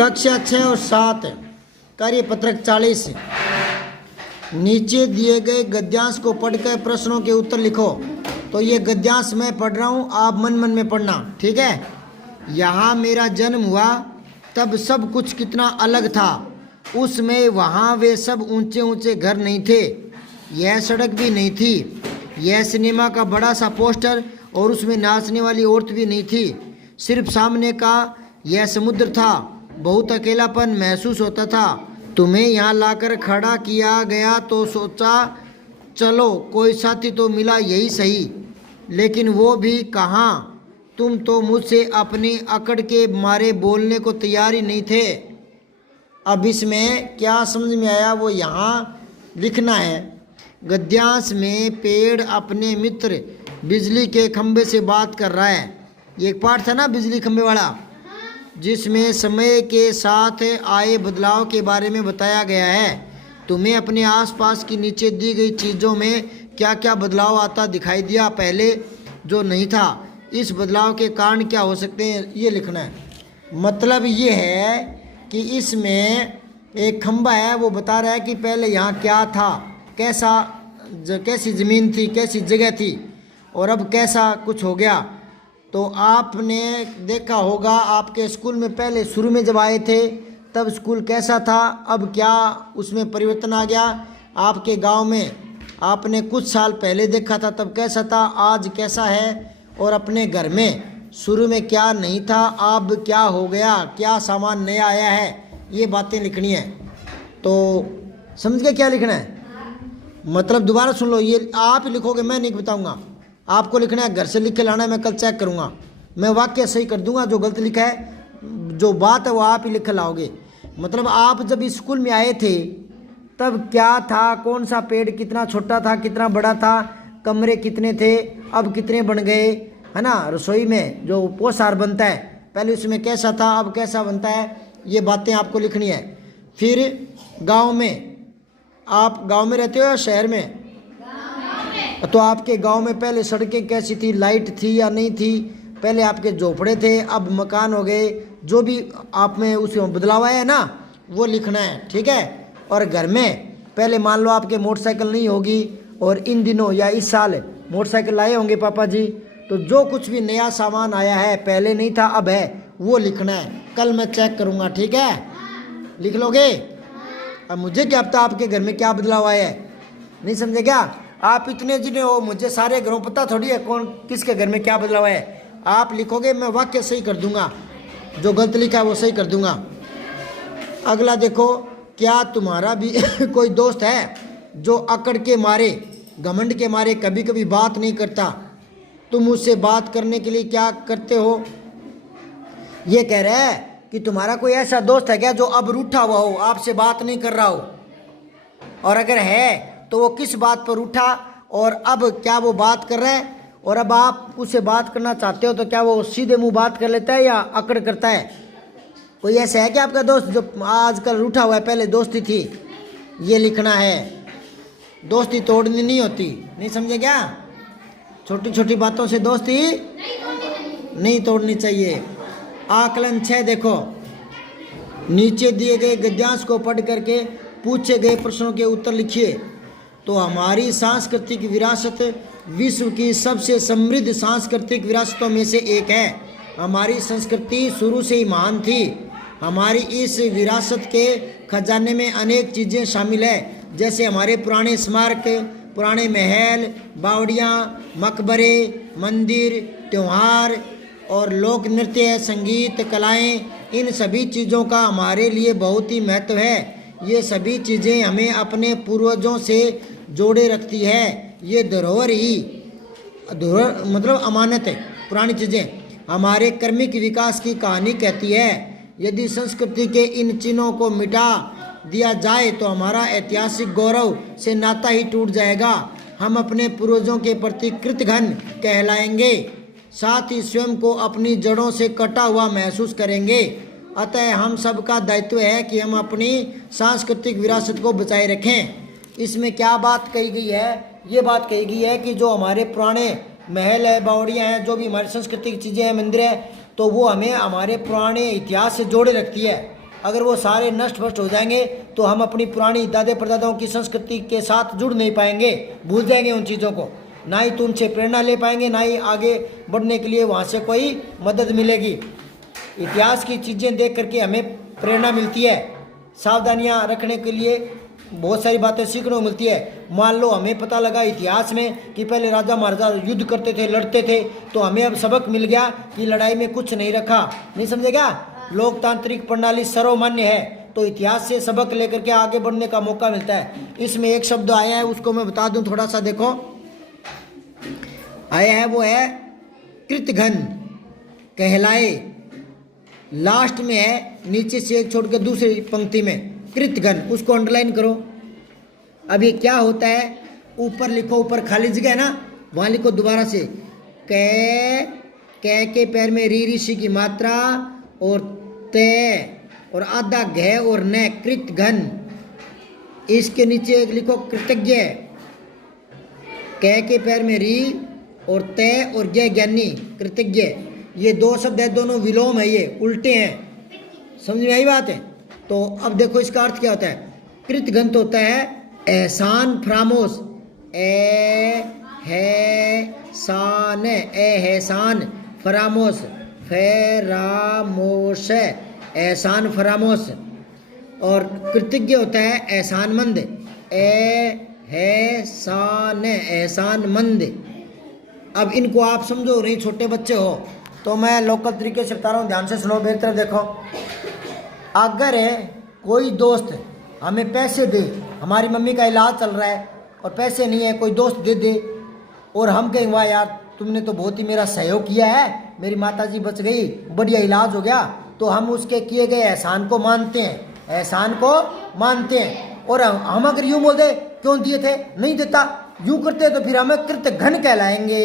कक्षा 6 और 7 कार्य पत्रक 40। नीचे दिए गए गद्यांश को पढ़कर प्रश्नों के उत्तर लिखो। तो ये गद्यांश मैं पढ़ रहा हूँ, आप मन मन में पढ़ना, ठीक है। यहाँ मेरा जन्म हुआ तब सब कुछ कितना अलग था। उसमें वहाँ वे सब ऊंचे ऊंचे घर नहीं थे, यह सड़क भी नहीं थी, यह सिनेमा का बड़ा सा पोस्टर और उसमें नाचने वाली औरत भी नहीं थी। सिर्फ सामने का यह समुद्र था। बहुत अकेलापन महसूस होता था। तुम्हें यहाँ लाकर खड़ा किया गया तो सोचा चलो कोई साथी तो मिला, यही सही, लेकिन वो भी कहाँ। तुम तो मुझसे अपनी अकड़ के मारे बोलने को तैयार ही नहीं थे। अब इसमें क्या समझ में आया वो यहाँ लिखना है। गद्यांश में पेड़ अपने मित्र बिजली के खंभे से बात कर रहा है। ये एक पाठ था ना बिजली खंभे वाला, जिसमें समय के साथ आए बदलाव के बारे में बताया गया है। तुम्हें अपने आसपास की नीचे दी गई चीज़ों में क्या क्या बदलाव आता दिखाई दिया पहले जो नहीं था। इस बदलाव के कारण क्या हो सकते हैं ये लिखना है। मतलब ये है कि इसमें एक खंभा है, वो बता रहा है कि पहले यहाँ क्या था, कैसी ज़मीन थी, कैसी जगह थी, और अब कैसा कुछ हो गया। तो आपने देखा होगा आपके स्कूल में पहले शुरू में जब आए थे तब स्कूल कैसा था, अब क्या उसमें परिवर्तन आ गया। आपके गांव में आपने कुछ साल पहले देखा था तब कैसा था, आज कैसा है, और अपने घर में शुरू में क्या नहीं था, अब क्या हो गया, क्या सामान नया आया है, ये बातें लिखनी है। तो समझ गए क्या लिखना है। मतलब दोबारा सुन लो, ये आप ही लिखोगे, मैं नहीं बताऊँगा। आपको लिखना है, घर से लिख के लाना है, मैं कल चेक करूँगा, मैं वाक्य सही कर दूंगा, जो गलत लिखा है जो बात है वो आप ही लिख लाओगे। मतलब आप जब स्कूल में आए थे तब क्या था, कौन सा पेड़ कितना छोटा था, कितना बड़ा था, कमरे कितने थे, अब कितने बन गए, है ना। रसोई में जो पोशार बनता है पहले उसमें कैसा था, अब कैसा बनता है, ये बातें आपको लिखनी है। फिर गाँव में, आप गाँव में रहते हो या शहर में? तो आपके गांव में पहले सड़कें कैसी थी, लाइट थी या नहीं थी, पहले आपके झोपड़े थे अब मकान हो गए, जो भी आप में उसमें बदलाव आया है ना वो लिखना है, ठीक है। और घर में पहले मान लो आपके मोटरसाइकिल नहीं होगी और इन दिनों या इस साल मोटरसाइकिल लाए होंगे पापा जी, तो जो कुछ भी नया सामान आया है पहले नहीं था अब है, वो लिखना है। कल मैं चेक करूँगा, ठीक है, लिख लोगे। अब मुझे क्या पता आपके घर में क्या बदलाव आया है, नहीं समझे क्या। आप इतने जिने हो, मुझे सारे घरों पता थोड़ी है कौन किसके घर में क्या बदलाव है। आप लिखोगे, मैं वाक्य सही कर दूंगा, जो गलत लिखा है वो सही कर दूंगा। अगला देखो, क्या तुम्हारा भी कोई दोस्त है जो अकड़ के मारे, घमंड के मारे कभी कभी बात नहीं करता। तुम उससे बात करने के लिए क्या करते हो। ये कह रहा है कि तुम्हारा कोई ऐसा दोस्त है क्या जो अब रूठा हुआ हो, आपसे बात नहीं कर रहा हो, और अगर है तो वो किस बात पर उठा और अब क्या वो बात कर रहा है, और अब आप उससे बात करना चाहते हो तो क्या वो सीधे मुंह बात कर लेता है या अकड़ करता है। कोई ऐसा है कि आपका दोस्त जो आजकल रूठा हुआ है, पहले दोस्ती थी, ये लिखना है। दोस्ती तोड़नी नहीं होती, नहीं समझे क्या। छोटी छोटी बातों से दोस्ती नहीं तोड़नी चाहिए। आकलन 6 देखो, नीचे दिए गए गद्यांश को पढ़ करके पूछे गए प्रश्नों के उत्तर लिखिए। तो हमारी सांस्कृतिक विरासत विश्व की सबसे समृद्ध सांस्कृतिक विरासतों में से एक है। हमारी संस्कृति शुरू से ही महान थी। हमारी इस विरासत के खजाने में अनेक चीज़ें शामिल है, जैसे हमारे पुराने स्मारक, पुराने महल, बावड़ियाँ, मकबरे, मंदिर, त्योहार और लोक नृत्य, संगीत, कलाएँ। इन सभी चीज़ों का हमारे लिए बहुत ही महत्व है। ये सभी चीज़ें हमें अपने पूर्वजों से जोड़े रखती है। ये धरोहर मतलब अमानत है। पुरानी चीज़ें हमारे कर्मिक विकास की कहानी कहती है। यदि संस्कृति के इन चिन्हों को मिटा दिया जाए तो हमारा ऐतिहासिक गौरव से नाता ही टूट जाएगा। हम अपने पूर्वजों के प्रति कृतघ्न कहलाएंगे, साथ ही स्वयं को अपनी जड़ों से कटा हुआ महसूस करेंगे। अतः हम सबका दायित्व है कि हम अपनी सांस्कृतिक विरासत को बचाए रखें। इसमें क्या बात कही गई है, ये बात कही गई है कि जो हमारे पुराने महल है, बावड़ियाँ हैं, जो भी हमारी संस्कृति की चीज़ें हैं, मंदिर है, तो वो हमें हमारे पुराने इतिहास से जोड़े रखती है। अगर वो सारे नष्ट भ्रष्ट हो जाएंगे तो हम अपनी पुरानी दादे परदादाओं की संस्कृति के साथ जुड़ नहीं पाएंगे, भूल जाएंगे उन चीज़ों को, ना ही तो उनसे प्रेरणा ले पाएंगे, ना ही आगे बढ़ने के लिए वहाँ से कोई मदद मिलेगी। इतिहास की चीज़ें देख करके हमें प्रेरणा मिलती है, सावधानियाँ रखने के लिए बहुत सारी बातें सीखने को मिलती है। मान लो हमें पता लगा इतिहास में कि पहले राजा महाराजा युद्ध करते थे, लड़ते थे, तो हमें अब सबक मिल गया कि लड़ाई में कुछ नहीं रखा, नहीं समझेगा, लोकतांत्रिक प्रणाली सर्वमान्य है। तो इतिहास से सबक लेकर के आगे बढ़ने का मौका मिलता है। इसमें एक शब्द आया है, उसको मैं बता दूं थोड़ा सा, देखो आया है, वो है कृतघ्न कहलाए, लास्ट में है, नीचे से एक छोड़ के दूसरी पंक्ति में कृतघ्न, उसको अंडरलाइन करो। अब ये क्या होता है, ऊपर लिखो, ऊपर खाली जगह है ना, वहाँ लिखो दोबारा से, कै के पैर में री ऋषि की मात्रा और ते और आधा घ और न, कृतघ्न। इसके नीचे लिखो कृतज्ञ, कै के पैर में री और ते और ज्ञ ज्ञानी, कृतज्ञ। ये दो शब्द है, दोनों विलोम है, ये उल्टे हैं, समझ में आई बात है। तो अब देखो इसका अर्थ क्या होता है। कृतघ्न तो होता है एहसान फरामोश, ए है सान, ए है सान, फरामोश फरामोश, एहसान फरामोश। और कृतज्ञ होता है एहसानमंद, ए है सान, एहसानमंद। अब इनको आप समझो नहीं, छोटे बच्चे हो, तो मैं लोकल तरीके से बता रहा हूँ, ध्यान से सुनो, मेरी तरफ देखो। अगर कोई दोस्त हमें पैसे दे, हमारी मम्मी का इलाज चल रहा है और पैसे नहीं है, कोई दोस्त दे दे, और हम कहें वाह यार तुमने तो बहुत ही मेरा सहयोग किया है, मेरी माताजी बच गई, बढ़िया इलाज हो गया, तो हम उसके किए गए एहसान को मानते हैं, एहसान को मानते हैं। और हम अगर यूँ बोल दे क्यों दिए थे, नहीं देता, यूँ करते तो फिर हमें कृतघ्न कहलाएंगे,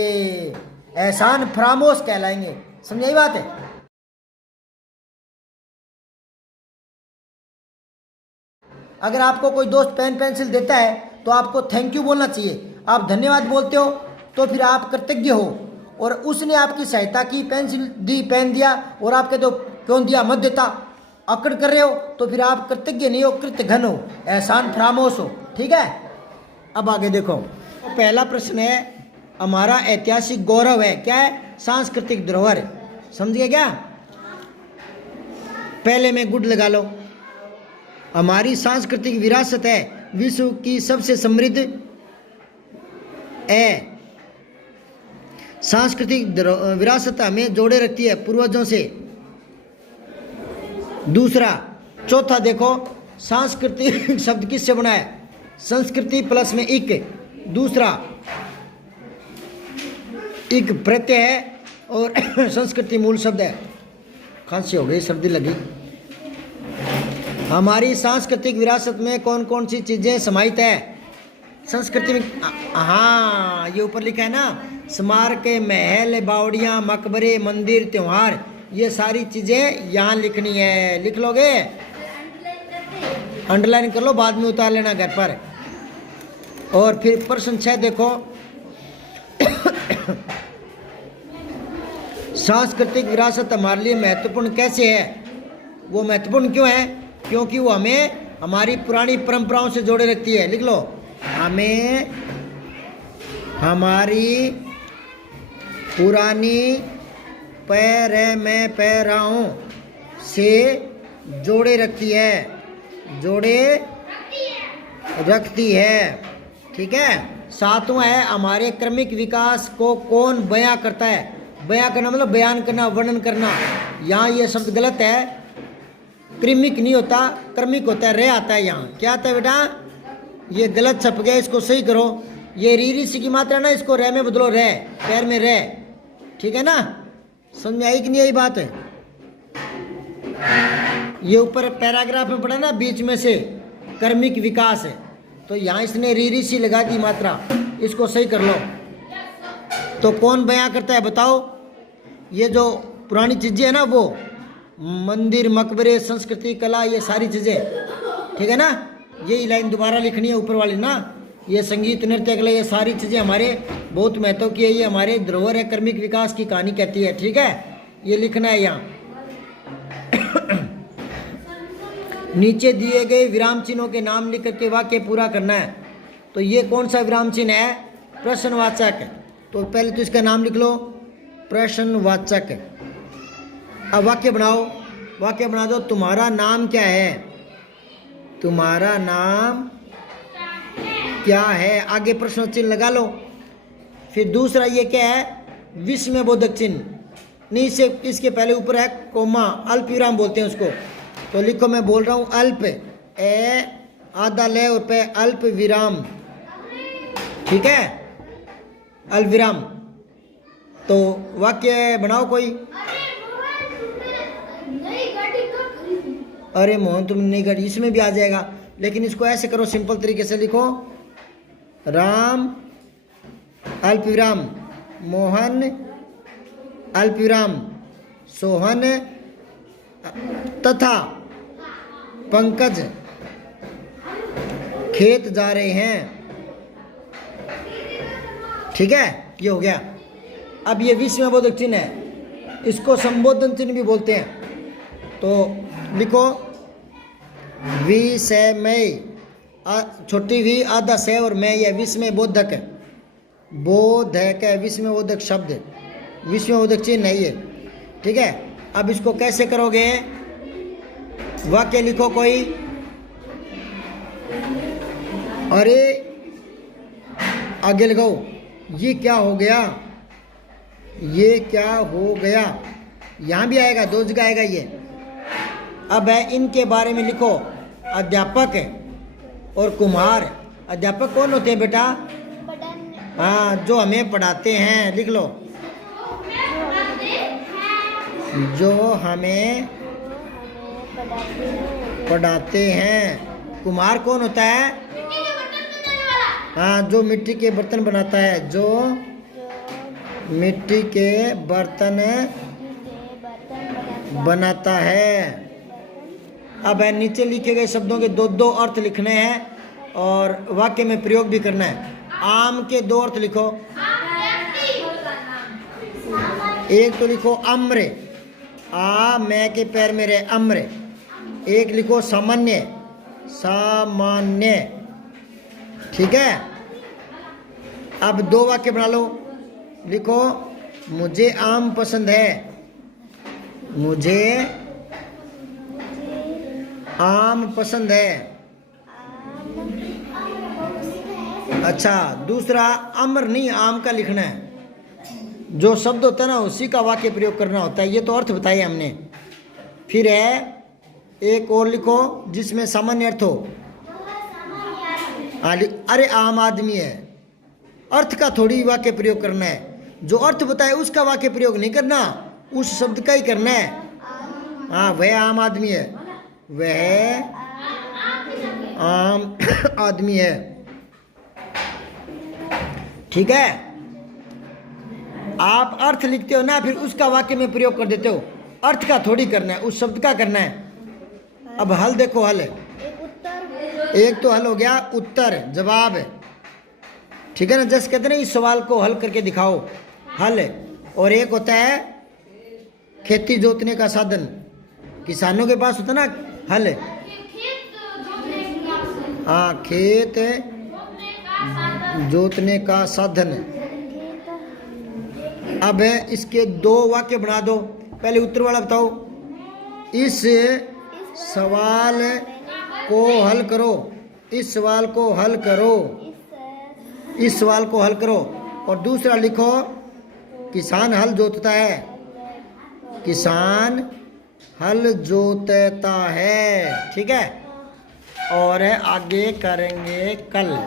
एहसान फरामोश कहलाएंगे। समझाई बात है। अगर आपको कोई दोस्त पेन पेंसिल देता है तो आपको थैंक यू बोलना चाहिए, आप धन्यवाद बोलते हो तो फिर आप कृतज्ञ हो। और उसने आपकी सहायता की, पेंसिल दी, पेन दिया, और आप कहते हो क्यों दिया, मत देता, अकड़ कर रहे हो, तो फिर आप कृतज्ञ नहीं हो, कृतघ्न हो, एहसान फरामोश हो। ठीक है, अब आगे देखो। तो पहला प्रश्न है, हमारा ऐतिहासिक गौरव है, क्या है, सांस्कृतिक धरोहर। समझिए क्या, पहले में गुड लगा लो। हमारी सांस्कृतिक विरासत है विश्व की सबसे समृद्ध है। सांस्कृतिक विरासत हमें जोड़े रखती है पूर्वजों से। दूसरा, चौथा देखो, सांस्कृतिक शब्द किससे बना है, संस्कृति प्लस में इक, दूसरा इक प्रत्यय है और संस्कृति मूल शब्द है। खांसी हो गई, सर्दी लगी। हमारी सांस्कृतिक विरासत में कौन कौन सी चीज़ें समाहित है, संस्कृति में, हाँ ये ऊपर लिखा है ना, स्मारक, महल, बावड़ियाँ, मकबरे, मंदिर, त्योहार, ये सारी चीज़ें यहाँ लिखनी है। लिख लोगे, अंडरलाइन कर लो, बाद में उतार लेना घर पर। और फिर प्रश्न 6 देखो, सांस्कृतिक विरासत हमारे लिए महत्वपूर्ण कैसे है। वो महत्वपूर्ण क्यों है, क्योंकि वो हमें हमारी पुरानी परंपराओं से जोड़े रखती है। लिख लो, हमें हमारी पुरानी पैराओं से जोड़े रखती है, जोड़े रखती है। ठीक है। सातवां है, हमारे क्रमिक विकास को कौन बयां करता है। बयां करना मतलब बयान करना, वर्णन करना। यहाँ ये शब्द गलत है, क्रमिक नहीं होता, क्रमिक होता है, रे आता है यहाँ। क्या आता है बेटा, ये गलत छप गया, इसको सही करो। ये री ऋषि की मात्रा ना, इसको रे में बदलो, रे, पैर में रे। ठीक है ना, समझ में आई कि नहीं आई बात है। ये ऊपर पैराग्राफ में पढ़ा ना, बीच में से क्रमिक विकास है, तो यहाँ इसने री ऋषि लगा दी मात्रा, इसको सही कर लो। तो कौन बयां करता है बताओ। ये जो पुरानी चीज़ें हैं ना, वो मंदिर, मकबरे, संस्कृति, कला, ये सारी चीज़ें। ठीक है ना, यही लाइन दोबारा लिखनी है ऊपर वाली ना। ये संगीत, नृत्य, कला, ये सारी चीज़ें हमारे बहुत महत्व की है, ये हमारे धरोहर है, क्रमिक विकास की कहानी कहती है। ठीक है, ये लिखना है यहाँ। नीचे दिए गए विराम चिन्हों के नाम लिख करके वाक्य पूरा करना है। तो ये कौन सा विराम चिन्ह है? प्रश्नवाचक। तो पहले तो इसका नाम लिख लो, प्रश्नवाचक। अब वाक्य बनाओ, वाक्य बना दो, तुम्हारा नाम क्या है? तुम्हारा नाम क्या है? आगे प्रश्न चिन्ह लगा लो। फिर दूसरा ये क्या है? विस्मय बोधक चिन्ह। नहीं, से इसके पहले ऊपर है कोमा, अल्प विराम बोलते हैं उसको। तो लिखो, मैं बोल रहा हूँ अल्प, ए आधा ले और पे अल्प विराम, ठीक है, अल्प विराम। तो वाक्य बनाओ कोई। अरे मोहन तुम नई गाड़ी, इसमें भी आ जाएगा, लेकिन इसको ऐसे करो, सिंपल तरीके से लिखो, राम अल्प विराम, मोहन अल्प विराम, सोहन तथा पंकज खेत जा रहे हैं। ठीक है, ये हो गया। अब ये विस्मय बोधक चिन्ह है, इसको संबोधन चिन्ह भी बोलते हैं। तो लिखो, विस्मय, छोटी वी आधा से और मैं, ये विस्मय बोधक, बोधक है, विस्मय बोधक शब्द, विस्मय बोधक चिन्ह है ये। ठीक है, अब इसको कैसे करोगे? वाक्य लिखो कोई। अरे आगे लगाओ, ये क्या हो गया? ये क्या हो गया? यहां भी आएगा, दो जगह आएगा ये। अब है इनके बारे में लिखो, अध्यापक और कुम्हार। अध्यापक कौन होते हैं बेटा? हाँ, जो हमें पढ़ाते हैं। लिख लो, जो हमें पढ़ाते हैं। कुम्हार कौन होता है? हाँ, जो मिट्टी के बर्तन बनाता है, जो मिट्टी के बर्तन बनाता है। अब है नीचे लिखे गए शब्दों के दो दो अर्थ लिखने हैं और वाक्य में प्रयोग भी करना है। आम के दो अर्थ लिखो। एक तो लिखो अम्र, आ मैं के पैर मेरे, अम्र। एक लिखो सामान्य, सामान्य। ठीक है, अब दो वाक्य बना लो। लिखो, मुझे आम पसंद है, मुझे आम पसंद है। अच्छा, दूसरा अम्र नहीं, आम का लिखना है। जो शब्द होता है ना, उसी का वाक्य प्रयोग करना होता है। ये तो अर्थ बताए हमने। फिर है एक और लिखो जिसमें सामान्य अर्थ हो। अरे आम आदमी है, अर्थ का थोड़ी वाक्य प्रयोग करना है। जो अर्थ बताए उसका वाक्य प्रयोग नहीं करना, उस शब्द का ही करना है। हाँ, वह आम आदमी है, वह आम आदमी है। ठीक है, आप अर्थ लिखते हो ना, फिर उसका वाक्य में प्रयोग कर देते हो। अर्थ का थोड़ी करना है, उस शब्द का करना है। अब हल देखो, हल एक तो हल हो गया उत्तर, जवाब। ठीक है ना, जैसे कहते हैं इस सवाल को हल करके दिखाओ, हल। और एक होता है खेती जोतने का साधन, किसानों के पास होता ना हल। हाँ, खेत जोतने का साधन। अब है इसके दो वाक्य बना दो। पहले उत्तर वाला बताओ, इस सवाल को हल करो, इस सवाल को हल करो, इस सवाल को हल करो। और दूसरा लिखो, किसान हल जोतता है, किसान हल जोतता है। ठीक है, और आगे करेंगे कल।